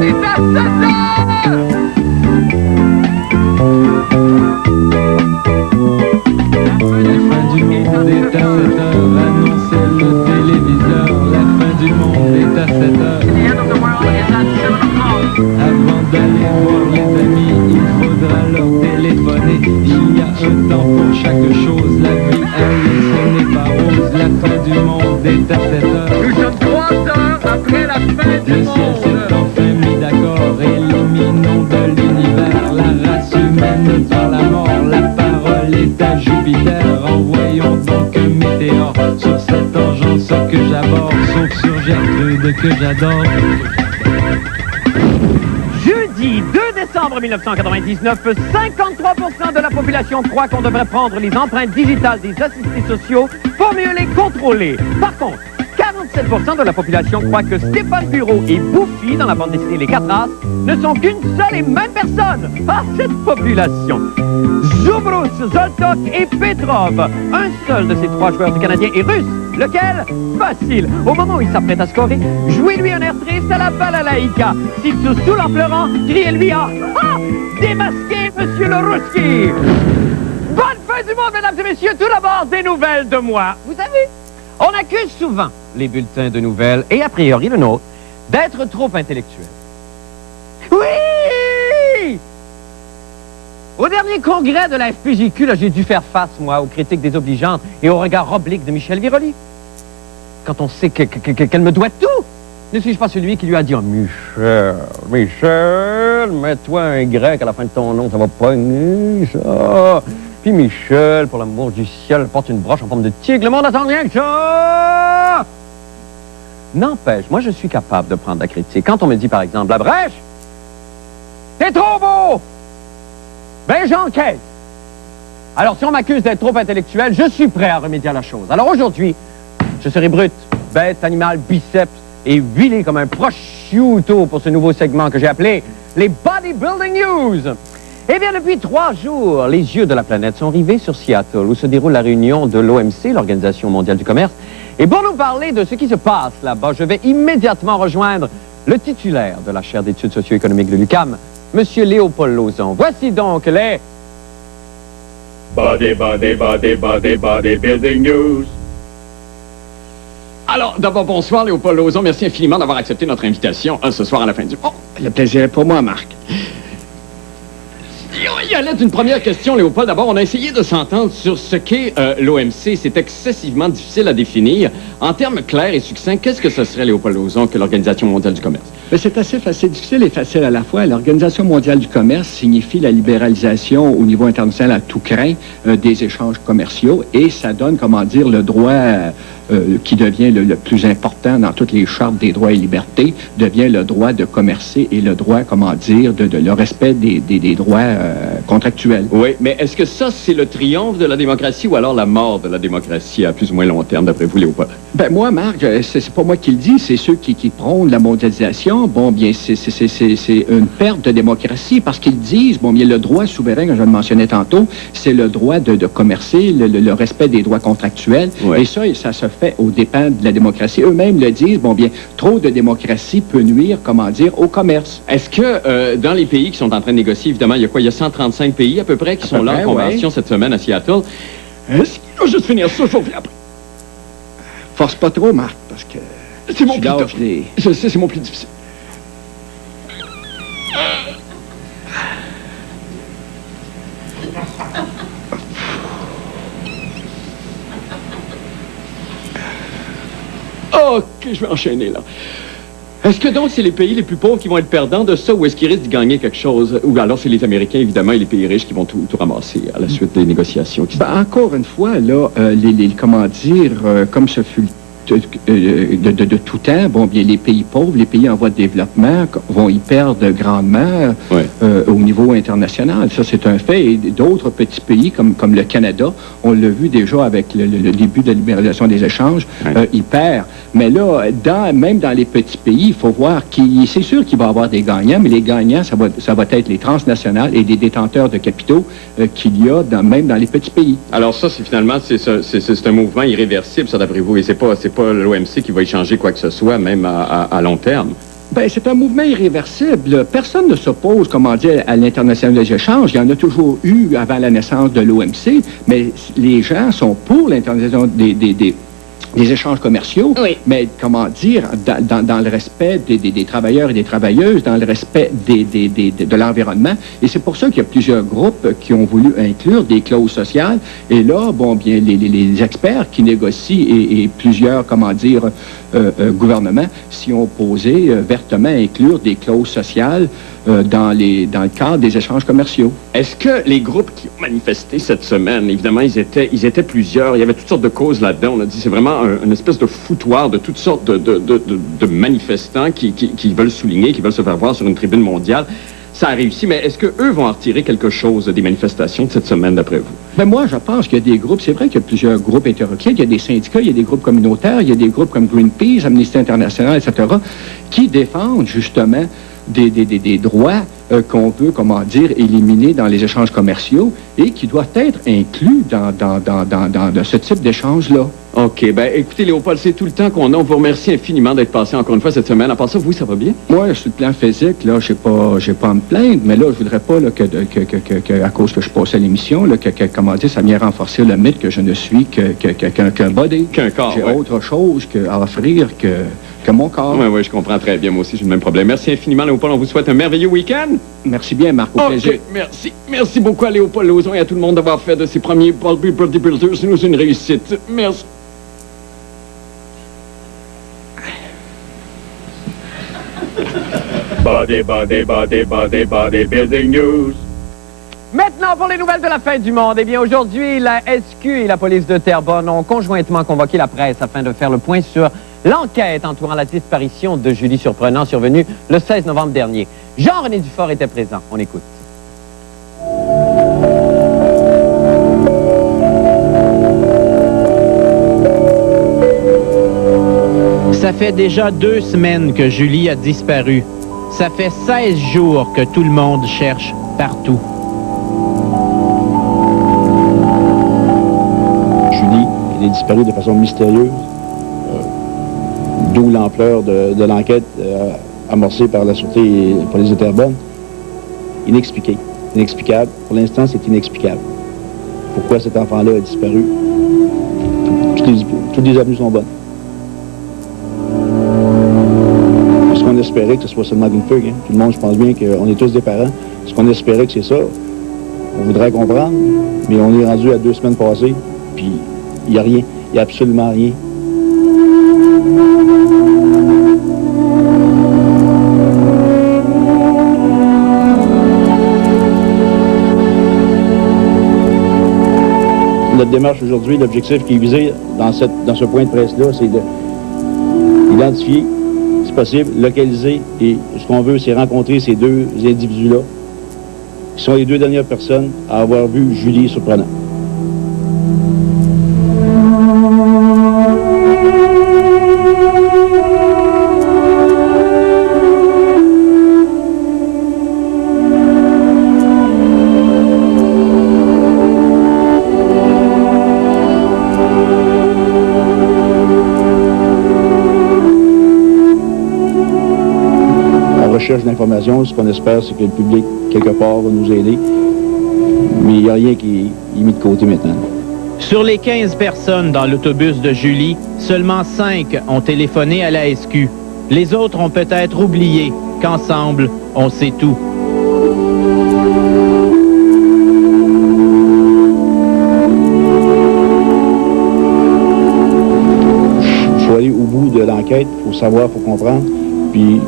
monde est à 7 heures! La fin du monde est à 7 heures, annonçait le téléviseur. La fin du monde est à 7 heures. Avant d'aller voir les amis, il faudra leur téléphoner. Il y a un temps pour chaque chose, la vie, elle, ce n'est pas rose. La fin du monde est à 7 heures. Nous sommes 3 heures après la fin du Le ciel s'est enfin mis d'accord, éliminons de l'univers la race humaine par la mort. La parole est à Jupiter, envoyons donc un météore sur cette engeance que j'aborde, sauf sur Gertrude que j'adore. Jeudi 2 décembre 1999, 53% de la population croit qu'on devrait prendre les empreintes digitales des assistés sociaux pour mieux les contrôler. Par contre, 47% de la population croit que Stéphane Bureau et Bouffi, dans la bande dessinée Les Quatre As, ne sont qu'une seule et même personne. Ah, cette population! Zoubrous, Zoltok et Petrov. Un seul de ces 3 joueurs du Canadien est russe. Lequel? Facile. Au moment où il s'apprête à scorer, jouez-lui un air triste à la balalaïka. S'il se saoule en pleurant, criez-lui ah! Ah! Démasquez, monsieur le Rouski! Bonne fin du monde, mesdames et messieurs. Tout d'abord, des nouvelles de moi. Vous savez, on accuse souvent les bulletins de nouvelles, et a priori le nôtre, d'être trop intellectuels. Oui! Au dernier congrès de la FPJQ, j'ai dû faire face, moi, aux critiques désobligeantes et au regard oblique de Michel Viroli. Quand on sait qu'elle me doit tout, ne suis-je pas celui qui lui a dit « Oh, Michel, mets-toi un grec à la fin de ton nom, ça va pogner, ça. » Puis Michel, pour l'amour du ciel, porte une broche en forme de tigre. Le monde attend rien que ça! N'empêche, moi, je suis capable de prendre la critique. Quand on me dit, par exemple, la brèche, t'es trop beau! Ben, j'enquête. Alors, si on m'accuse d'être trop intellectuel, je suis prêt à remédier à la chose. Alors, aujourd'hui, je serai brut, bête, animal, biceps et huilé comme un prosciutto pour ce nouveau segment que j'ai appelé les Bodybuilding News. Eh bien, depuis 3 jours, les yeux de la planète sont rivés sur Seattle, où se déroule la réunion de l'OMC, l'Organisation mondiale du commerce. Et pour nous parler de ce qui se passe là-bas, je vais immédiatement rejoindre le titulaire de la chaire d'études socio-économiques de l'UQAM, M. Léopold Lauzon. Voici donc les... Bodybuilding News. Alors, d'abord, bonsoir, Léopold Lauzon. Merci infiniment d'avoir accepté notre invitation ce soir à la fin du... Oh, Le plaisir est pour moi, Marc. Il y a l'aide d'une première question, Léopold. D'abord, on a essayé de s'entendre sur ce qu'est l'OMC. C'est excessivement difficile à définir. En termes clairs et succincts, qu'est-ce que ce serait, Léopold Lauzon, que l'Organisation mondiale du commerce? Mais c'est assez difficile et facile à la fois. L'Organisation mondiale du commerce signifie la libéralisation au niveau international à tout crin des échanges commerciaux et ça donne, comment dire, le droit qui devient le plus important dans toutes les chartes des droits et libertés, devient le droit de commercer et le droit, comment dire, de le respect des droits contractuels. Oui, mais est-ce que ça, c'est le triomphe de la démocratie ou alors la mort de la démocratie à plus ou moins long terme, d'après vous, Léopold? Ben moi, Marc, c'est pas moi qui le dis, c'est ceux qui prônent la mondialisation. Bon, bien, c'est une perte de démocratie parce qu'ils disent, bon, bien, le droit souverain, que je le mentionnais tantôt, c'est le droit de commercer, le respect des droits contractuels. Oui. Et ça se fait aux dépens de la démocratie. Eux-mêmes le disent, bon, bien, trop de démocratie peut nuire, comment dire, au commerce. Est-ce que dans les pays qui sont en train de négocier, évidemment, il y a quoi? Il y a 135 pays à peu près qui sont là en convention cette semaine à Seattle. Est-ce qu'il va juste finir ça aujourd'hui après? Force pas trop, Marc, parce que... C'est mon plus difficile. Je sais, c'est mon plus difficile. OK, je vais enchaîner, là. Est-ce que donc c'est les pays les plus pauvres qui vont être perdants de ça ou est-ce qu'ils risquent de gagner quelque chose? Ou alors c'est les Américains, évidemment, et les pays riches qui vont tout ramasser à la suite des négociations? Encore une fois, là, comment dire, comme ce fut de tout temps, bon, bien, les pays pauvres, les pays en voie de développement vont y perdre grandement au niveau international. Ça, c'est un fait. Et d'autres petits pays, comme le Canada, on l'a vu déjà avec le début de la libéralisation des échanges, y perd. Mais là, même dans les petits pays, il faut voir c'est sûr qu'il va y avoir des gagnants, mais les gagnants, ça va être les transnationales et les détenteurs de capitaux qu'il y a même dans les petits pays. Alors ça, c'est finalement, c'est un mouvement irréversible, ça, d'après vous, et c'est pas l'OMC qui va y changer quoi que ce soit, même à long terme. Bien, c'est un mouvement irréversible. Personne ne s'oppose, comment dire, à l'international des échanges. Il y en a toujours eu avant la naissance de l'OMC, mais les gens sont pour l'international des échanges commerciaux, Oui. mais, comment dire, dans le respect des travailleurs et des travailleuses, dans le respect de l'environnement. Et c'est pour ça qu'il y a plusieurs groupes qui ont voulu inclure des clauses sociales. Et là, bon, bien, les experts qui négocient et plusieurs, comment dire, gouvernements s'y ont opposé vertement à inclure des clauses sociales dans le cadre des échanges commerciaux. Est-ce que les groupes qui ont manifesté cette semaine, évidemment, ils étaient plusieurs, il y avait toutes sortes de causes là-dedans, on a dit c'est vraiment une espèce de foutoir de toutes sortes de manifestants qui veulent souligner, qui veulent se faire voir sur une tribune mondiale. Ça a réussi, mais est-ce qu'eux vont en retirer quelque chose des manifestations de cette semaine, d'après vous? Ben moi, je pense qu'il y a des groupes, c'est vrai qu'il y a plusieurs groupes hétéroclites, il y a des syndicats, il y a des groupes communautaires, il y a des groupes comme Greenpeace, Amnesty International, etc., qui défendent justement des droits qu'on veut, comment dire, éliminer dans les échanges commerciaux et qui doivent être inclus dans ce type d'échange-là. OK. Ben, écoutez, Léopold, c'est tout le temps qu'on a. On vous remercie infiniment d'être passé encore une fois cette semaine. À part ça, vous, ça va bien? Moi, sur le plan physique, là, j'ai pas à me plaindre, mais là, je voudrais pas là, que, à cause que je passais à l'émission, là, comment dire, ça vient renforcer le mythe que je ne suis qu'un body. Qu'un corps, J'ai ouais. autre chose à offrir que mon corps. Oui, je comprends très bien. Moi aussi, j'ai le même problème. Merci infiniment, Léopold. On vous souhaite un merveilleux week-end. Merci bien, Marc, au plaisir. OK, merci. Merci beaucoup à Léopold Lauzon et à tout le monde d'avoir fait de ses premiers bodybuilders nous une réussite. Merci. Bodybuilding news. Maintenant, pour les nouvelles de la fin du monde, eh bien, aujourd'hui, la SQ et la police de Terrebonne ont conjointement convoqué la presse afin de faire le point sur l'enquête entourant la disparition de Julie Surprenant survenue le 16 novembre dernier. Jean-René Dufort était présent. On écoute. Ça fait déjà 2 semaines que Julie a disparu. Ça fait 16 jours que tout le monde cherche partout. Julie, elle est disparue de façon mystérieuse, d'où l'ampleur de l'enquête amorcée par la Sûreté et la police de Terrebonne. Inexpliqué, inexplicable. Pour l'instant, c'est inexplicable. Pourquoi cet enfant-là a disparu? Toutes les avenues sont bonnes. Ce qu'on espérait que ce soit seulement une fugue, hein? Tout le monde, je pense bien qu'on est tous des parents. Ce qu'on espérait que c'est ça, on voudrait comprendre, mais on est rendu à 2 semaines passées, puis il n'y a rien, il n'y a absolument rien. Notre démarche aujourd'hui, l'objectif qui est visé dans ce point de presse-là, c'est d'identifier, si possible, localiser, et ce qu'on veut, c'est rencontrer ces 2 individus-là, qui sont les 2 dernières personnes à avoir vu Julie Surprenant. D'informations. Ce qu'on espère, c'est que le public, quelque part, va nous aider. Mais il n'y a rien qui est mis de côté maintenant. Sur les 15 personnes dans l'autobus de Julie, seulement 5 ont téléphoné à la SQ. Les autres ont peut-être oublié qu'ensemble, on sait tout. Il faut aller au bout de l'enquête, il faut savoir, il faut comprendre. Puis,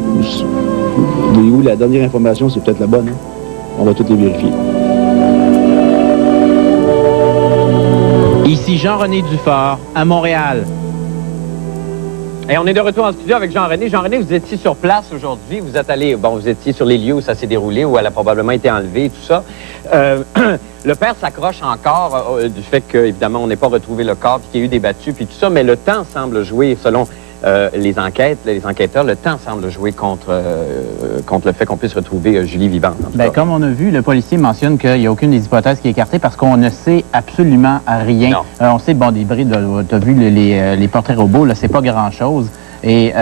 la dernière information, c'est peut-être la bonne. Hein? On va toutes les vérifier. Ici Jean-René Dufort, à Montréal. Et on est de retour en studio avec Jean-René. Jean-René, vous étiez sur place aujourd'hui. Vous êtes allé, vous étiez sur les lieux où ça s'est déroulé, où elle a probablement été enlevée et tout ça. Le père s'accroche encore du fait qu'évidemment, on n'ait pas retrouvé le corps, puis qu'il y a eu des battues, puis tout ça, mais le temps semble jouer, selon les enquêteurs, le temps semble jouer contre le fait qu'on puisse retrouver Julie vivante. Comme on a vu, le policier mentionne qu'il n'y a aucune des hypothèses qui est écartée parce qu'on ne sait absolument rien. On sait, des brides, tu as vu les portraits robots, là, c'est pas grand-chose. Et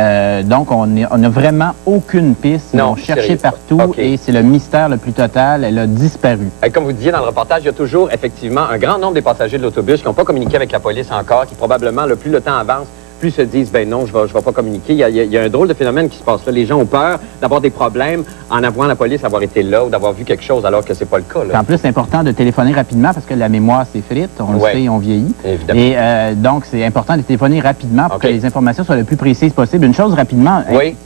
donc, on n'a vraiment aucune piste. Non, on cherchait sérieux. partout OK. et c'est le mystère le plus total. Elle a disparu. Et comme vous disiez dans le reportage, il y a toujours effectivement un grand nombre des passagers de l'autobus qui n'ont pas communiqué avec la police encore, qui probablement, plus le temps avance, plus se disent, ben non, je vais pas communiquer. Il y a un drôle de phénomène qui se passe là. Les gens ont peur d'avoir des problèmes en avouant à la police avoir été là ou d'avoir vu quelque chose alors que c'est pas le cas. Là. En plus, c'est important de téléphoner rapidement parce que la mémoire s'effrite, on le sait, on vieillit. Évidemment. Et donc, c'est important de téléphoner rapidement pour que les informations soient le plus précises possible. Une chose rapidement,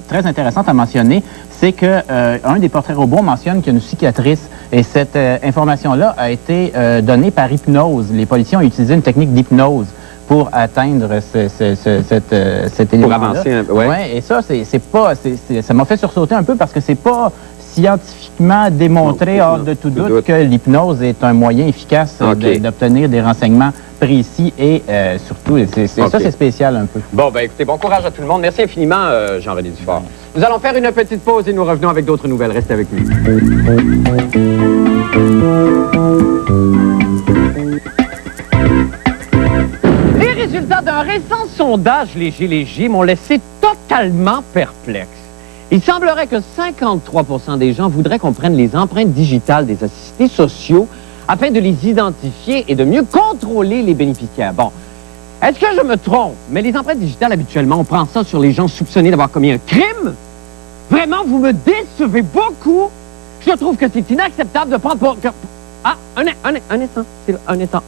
très intéressante à mentionner, c'est que un des portraits robots mentionne qu'il y a une cicatrice et cette information-là a été donnée par hypnose. Les policiers ont utilisé une technique d'hypnose pour atteindre cet élément-là. Pour avancer un peu, et ça, ça m'a fait sursauter un peu parce que c'est pas scientifiquement démontré hors de tout doute que l'hypnose est un moyen efficace d'obtenir des renseignements précis et surtout, ça, c'est spécial un peu. Bon, ben écoutez, bon courage à tout le monde. Merci infiniment, Jean-René Dufort. Nous allons faire une petite pause et nous revenons avec d'autres nouvelles. Restez avec nous. Les résultats d'un récent sondage léger m'ont laissé totalement perplexe. Il semblerait que 53% des gens voudraient qu'on prenne les empreintes digitales des assistés sociaux afin de les identifier et de mieux contrôler les bénéficiaires. Bon, est-ce que je me trompe? Mais les empreintes digitales, habituellement, on prend ça sur les gens soupçonnés d'avoir commis un crime? Vraiment, vous me décevez beaucoup. Je trouve que c'est inacceptable de prendre pour... Ah, un instant.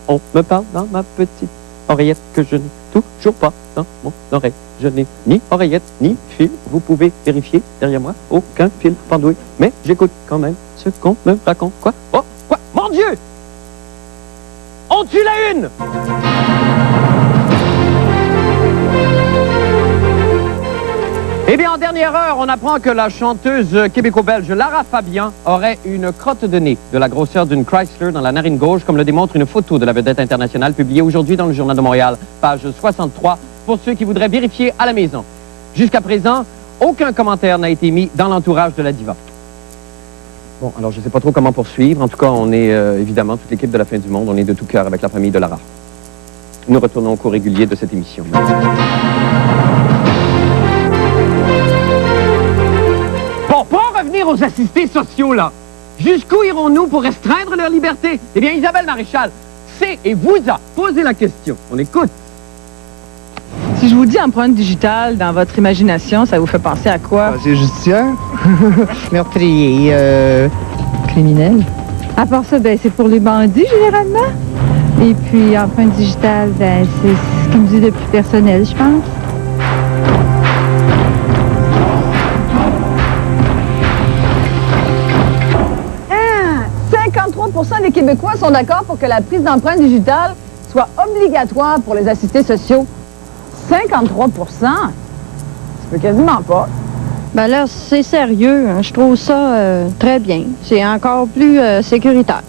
On me parle dans ma petite oreillette que je n'ai toujours pas dans mon oreille. Je n'ai ni oreillette, ni fil. Vous pouvez vérifier derrière moi. Aucun fil pendouille. Mais j'écoute quand même ce qu'on me raconte. Quoi? Oh, quoi? Mon Dieu! On tue la une! Eh bien, en dernière heure, on apprend que la chanteuse québéco-belge Lara Fabian aurait une crotte de nez de la grosseur d'une Chrysler dans la narine gauche, comme le démontre une photo de la vedette internationale publiée aujourd'hui dans le Journal de Montréal, page 63, pour ceux qui voudraient vérifier à la maison. Jusqu'à présent, aucun commentaire n'a été mis dans l'entourage de la diva. Bon, alors je ne sais pas trop comment poursuivre. En tout cas, on est évidemment, toute l'équipe de la fin du monde, on est de tout cœur avec la famille de Lara. Nous retournons au cours régulier de cette émission. Bon, pour en revenir aux assistés sociaux, là, jusqu'où irons-nous pour restreindre leur liberté? Eh bien, Isabelle Maréchal, c'est et vous a posé la question. On écoute. Si je vous dis empreinte digitale dans votre imagination, ça vous fait penser à quoi? C'est justicière. Meurtrier, criminel. À part ça, ben, c'est pour les bandits, généralement. Et puis, empreinte digitale, ben, c'est ce qui me dit de plus personnel, je pense. Ah! 53% des Québécois sont d'accord pour que la prise d'empreinte digitale soit obligatoire pour les assistés sociaux. 53 ça peut quasiment pas. Ben là, c'est sérieux. Hein. Je trouve ça très bien. C'est encore plus sécuritaire.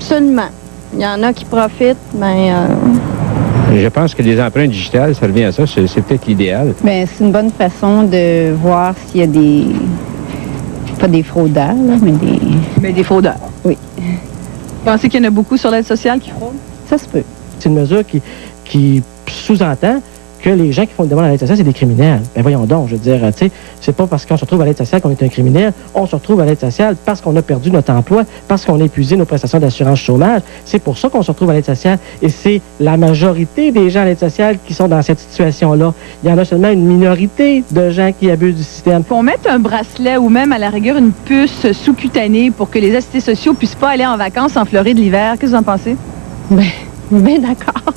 Absolument. Il y en a qui profitent, mais... Je pense que les empreintes digitales, ça revient à ça, c'est peut-être l'idéal. Bien, c'est une bonne façon de voir s'il y a des... Pas des fraudeurs, là, mais des... Mais des fraudeurs. Oui. Vous pensez qu'il y en a beaucoup sur l'aide sociale qui fraudent? Ça se peut. C'est une mesure qui sous-entend que les gens qui font une demande à l'aide sociale, c'est des criminels. Ben voyons donc, je veux dire, tu sais, c'est pas parce qu'on se retrouve à l'aide sociale qu'on est un criminel, on se retrouve à l'aide sociale parce qu'on a perdu notre emploi, parce qu'on a épuisé nos prestations d'assurance chômage. C'est pour ça qu'on se retrouve à l'aide sociale et c'est la majorité des gens à l'aide sociale qui sont dans cette situation-là. Il y en a seulement une minorité de gens qui abusent du système. Qu'on mette un bracelet ou même à la rigueur une puce sous-cutanée pour que les assistés sociaux puissent pas aller en vacances en Floride l'hiver. Qu'est-ce que vous en pensez? Ben d'accord.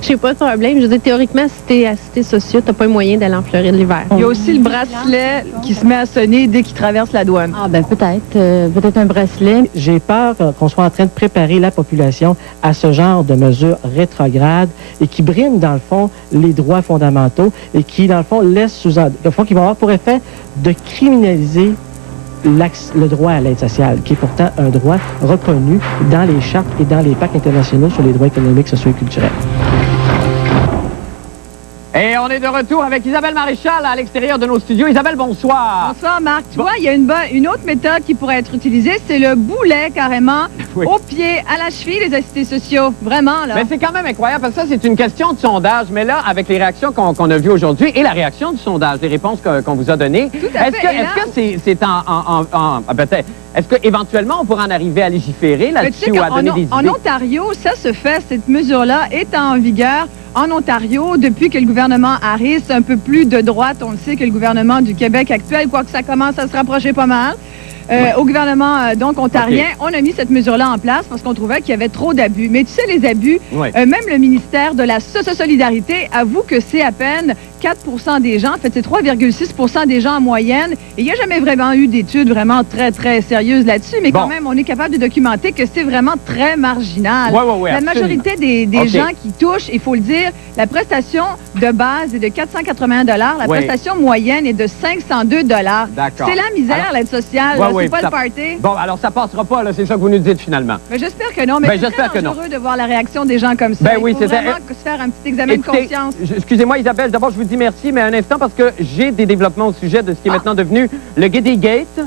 Je sais pas de problème. Je veux dire, théoriquement, si t'es assisté social, t'as pas un moyen d'aller en Floride l'hiver. Il y a aussi le bracelet qui se met à sonner dès qu'il traverse la douane. Ah, ben peut-être. Peut-être un bracelet. J'ai peur qu'on soit en train de préparer la population à ce genre de mesures rétrogrades et qui briment, dans le fond, les droits fondamentaux et qui, dans le fond, laissent sous-entendre, qui vont avoir pour effet de criminaliser le droit à l'aide sociale, qui est pourtant un droit reconnu dans les chartes et dans les pactes internationaux sur les droits économiques, sociaux et culturels. Et on on est de retour avec Isabelle Maréchal à l'extérieur de nos studios. Isabelle, bonsoir. Bonsoir, Marc. Tu vois, il y a une autre méthode qui pourrait être utilisée, c'est le boulet, carrément, au pied, à la cheville, les assistés sociaux. Vraiment, là. Mais c'est quand même incroyable, parce que ça, c'est une question de sondage. Mais là, avec les réactions qu'on a vues aujourd'hui et la réaction du sondage, les réponses qu'on vous a données, est-ce que c'est peut-être... Est-ce qu'éventuellement, on pourra en arriver à légiférer là-dessus ou à donner des idées? En Ontario, ça se fait. Cette mesure-là est en vigueur en Ontario depuis que le gouvernement Harris, un peu plus de droite, on le sait, que le gouvernement du Québec actuel, quoique ça commence à se rapprocher pas mal. Au gouvernement donc ontarien, on a mis cette mesure-là en place parce qu'on trouvait qu'il y avait trop d'abus. Mais tu sais, les abus, même le ministère de la Solidarité avoue que c'est à peine 4 des gens. En fait, c'est 3,6 des gens en moyenne. Et il n'y a jamais vraiment eu d'études vraiment très, très sérieuses là-dessus. Mais quand même, on est capable de documenter que c'est vraiment très marginal. La majorité des gens qui touchent, il faut le dire, la prestation de base est de 481 $. La prestation moyenne est de 502 $. C'est la misère, l'aide sociale. C'est pas le party. Bon, alors ça passera pas, là, c'est ça que vous nous dites finalement. Mais j'espère que non, mais c'est très dangereux de voir la réaction des gens comme ça. Il faut vraiment se faire un petit examen de conscience. Excusez-moi Isabelle, d'abord je vous dis merci, mais un instant parce que j'ai des développements au sujet de ce qui est maintenant devenu le Getty Gate.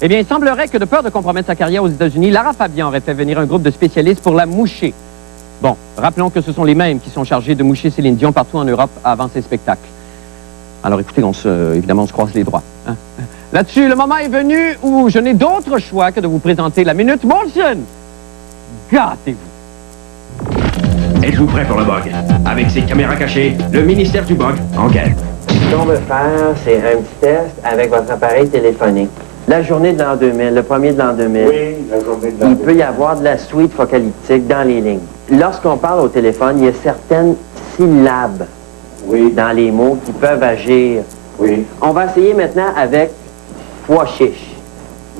Eh bien, il semblerait que de peur de compromettre sa carrière aux États-Unis, Lara Fabian aurait fait venir un groupe de spécialistes pour la moucher. Bon, rappelons que ce sont les mêmes qui sont chargés de moucher Céline Dion partout en Europe avant ses spectacles. Alors écoutez, évidemment, on se croise les doigts. Hein? Là-dessus, le moment est venu où je n'ai d'autre choix que de vous présenter la Minute Motion. Gâtez-vous. Êtes-vous prêt pour le bug? Avec ses caméras cachées, le ministère du bug enquête. Ce qu'on veut faire, c'est un petit test avec votre appareil téléphonique. La journée de l'an 2000, le premier de l'an 2000. Oui, la journée de l'an 2000. Il peut y avoir de la suite focalyptique dans les lignes. Lorsqu'on parle au téléphone, il y a certaines syllabes dans les mots qui peuvent agir. Oui. On va essayer maintenant avec pois chiche.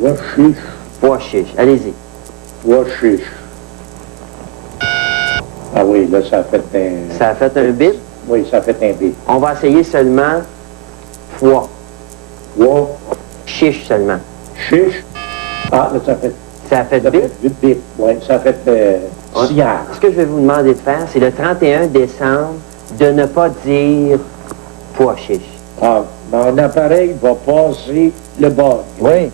Pois chiche. Pois chiche. Allez-y. Pois chiche. Ah oui, là, ça a fait un... Ça a fait un bip? Oui, ça a fait un bip. On va essayer seulement pois. Pois. Chiche seulement. Chiche. Ah, là, ça a fait... Ça a fait bip? Bip, oui, ça a fait sillard. Ce que je vais vous demander de faire, c'est le 31 décembre, de ne pas dire pois chiche. Ah, mon appareil va passer le bug. Oui.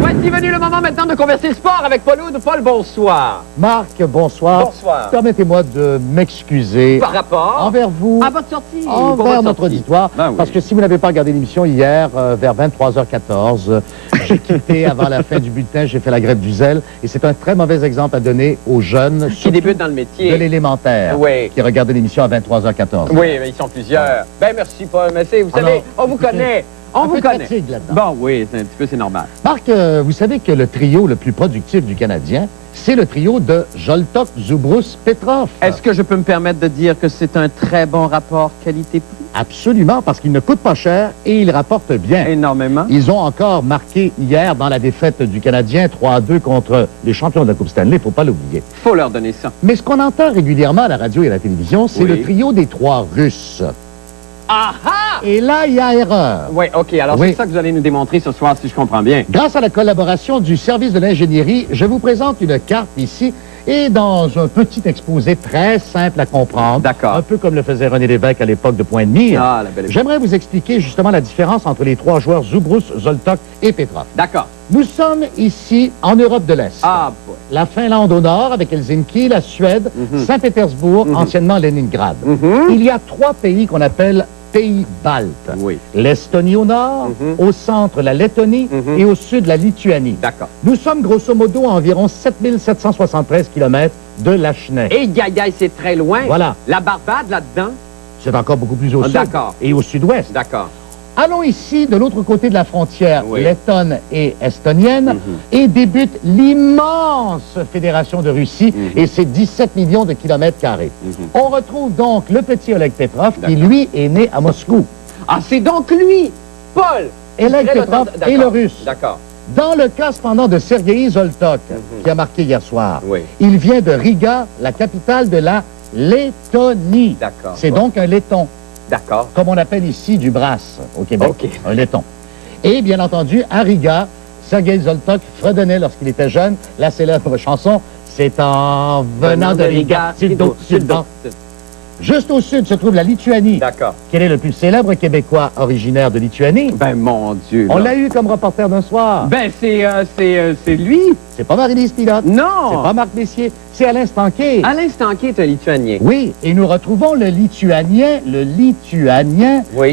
Voici venu le moment maintenant de converser sport avec Paul Oud. Paul, bonsoir. Marc, bonsoir. Bonsoir. Permettez-moi de m'excuser. Par rapport envers vous. À votre sortie. Envers notre auditoire. Parce que si vous n'avez pas regardé l'émission hier, vers 23h14, j'ai quitté avant la fin du bulletin, j'ai fait la grève du zèle. Et c'est un très mauvais exemple à donner aux jeunes qui débutent dans le métier de l'élémentaire, qui regardaient l'émission à 23h14. Oui, mais ils sont plusieurs. Ben merci, Paul. Mais vous savez, on vous connaît. On vous connaît. Bon, oui, c'est normal. Marc, vous savez que le trio le plus productif du Canadien, c'est le trio de Zoltok, Zubrus, Petrov. Est-ce que je peux me permettre de dire que c'est un très bon rapport qualité-prix? Absolument, parce qu'il ne coûte pas cher et il rapporte bien. Énormément. Ils ont encore marqué hier dans la défaite du Canadien 3-2 contre les champions de la Coupe Stanley, il ne faut pas l'oublier. Faut leur donner ça. Mais ce qu'on entend régulièrement à la radio et à la télévision, c'est le trio des trois Russes. Ah-ha! Et là, il y a erreur. Oui, OK. Alors, c'est ça que vous allez nous démontrer ce soir, si je comprends bien. Grâce à la collaboration du service de l'ingénierie, je vous présente une carte ici et dans un petit exposé très simple à comprendre. D'accord. Un peu comme le faisait René Lévesque à l'époque de Point-de-Mire. Ah, la belle époque. J'aimerais vous expliquer justement la différence entre les trois joueurs Zubrus, Zoltok et Petrov. D'accord. Nous sommes ici en Europe de l'Est. Ah, boy. La Finlande au nord avec Helsinki, la Suède, Saint-Pétersbourg, anciennement Leningrad. Il y a trois pays qu'on appelle pays baltes. Oui. L'Estonie au nord, au centre la Lettonie et au sud la Lituanie. D'accord. Nous sommes grosso modo à environ 7773 km de Lachenay. Et Gaïa, c'est très loin. Voilà. La Barbade, là-dedans? C'est encore beaucoup plus au sud. D'accord. Et au sud-ouest. D'accord. Allons ici, de l'autre côté de la frontière, lettonne et estonienne, et débute l'immense fédération de Russie et ses 17 millions de kilomètres carrés. On retrouve donc le petit Oleg Petrov, qui, lui, est né à Moscou. Ah, c'est donc lui, Paul! Oleg Petrov est le russe. D'accord. Dans le cas, cependant, de Sergei Zoltok, qui a marqué hier soir, il vient de Riga, la capitale de la Lettonie. D'accord. C'est donc un letton. D'accord. Comme on appelle ici du brass au Québec, un laiton. Et bien entendu, à Riga, Sergei Zoltok fredonnait lorsqu'il était jeune la célèbre chanson « C'est en venant de Riga, sud-vent. Juste au sud se trouve la Lituanie. D'accord. Quel est le plus célèbre Québécois originaire de Lituanie? Ben, mon Dieu. On l'a eu comme reporter d'un soir. Ben, c'est lui. C'est pas Marie-Lise Pilote. Non. C'est pas Marc Messier. C'est Alain Stanquet. Alain Stanquet est un Lituanien. Oui, et nous retrouvons le Lituanien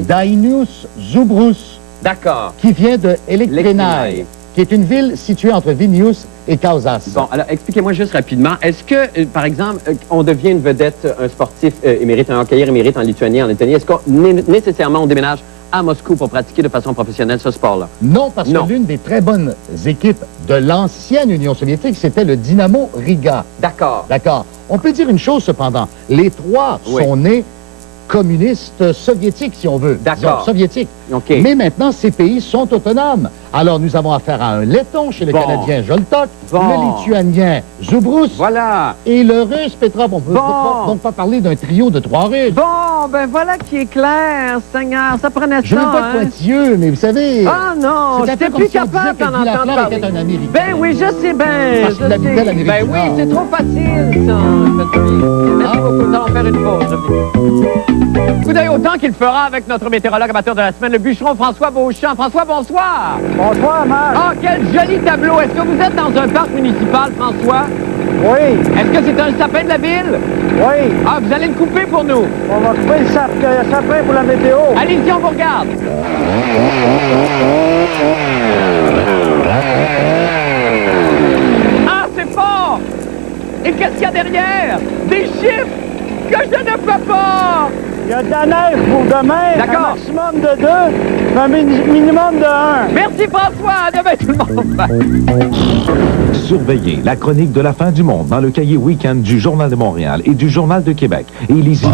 Dainius Zubrus. D'accord. Qui vient de Elektrinaï, qui est une ville située entre Vilnius et Kausas. Bon, alors expliquez-moi juste rapidement, est-ce que, par exemple, on devient une vedette, un sportif émérite, un hockeyeur émérite en Lituanie, en Lettonie, est-ce qu'on nécessairement on déménage à Moscou pour pratiquer de façon professionnelle ce sport-là? Non, parce que l'une des très bonnes équipes de l'ancienne Union soviétique, c'était le Dynamo Riga. D'accord. D'accord. On peut dire une chose cependant, les trois sont nés communistes soviétiques, si on veut. D'accord. Soviétiques. Okay. Mais maintenant, ces pays sont autonomes. Alors, nous avons affaire à un letton chez le Canadien Joltok, le Lituanien Zubrus, et le Russe Petrov. On ne peut donc pas parler d'un trio de 3 Russes. Bon, ben voilà qui est clair, Seigneur, ça prenait ça, Je ne veux pas être pointilleux, mais vous savez... Ah non, j'étais plus capable d'en entendre parler. Était un Américain. Ben oui, je sais bien. Parce qu'il habitait l'Amérique Ben du oui, Nord. c'est trop facile, ça. Merci beaucoup, nous allons faire une pause. Coup d'œil au temps qu'il fera avec notre météorologue amateur de la semaine, le bûcheron François Beauchamp. François, bonsoir. Bonsoir, Marc. Oh, quel joli tableau. Est-ce que vous êtes dans un parc municipal, François? Oui. Est-ce que c'est un sapin de la ville? Oui. Ah, vous allez le couper pour nous. On va couper le sapin pour la météo. Allez-y, on vous regarde. Ah, c'est fort. Et qu'est-ce qu'il y a derrière? Des chiffres que je ne peux pas. Il y a de la neige pour demain. D'accord. Un maximum de 2, un minimum de 1. Merci François. À demain tout le monde. Surveillez la chronique de la fin du monde dans le cahier Week-end du Journal de Montréal et du Journal de Québec. Et lisez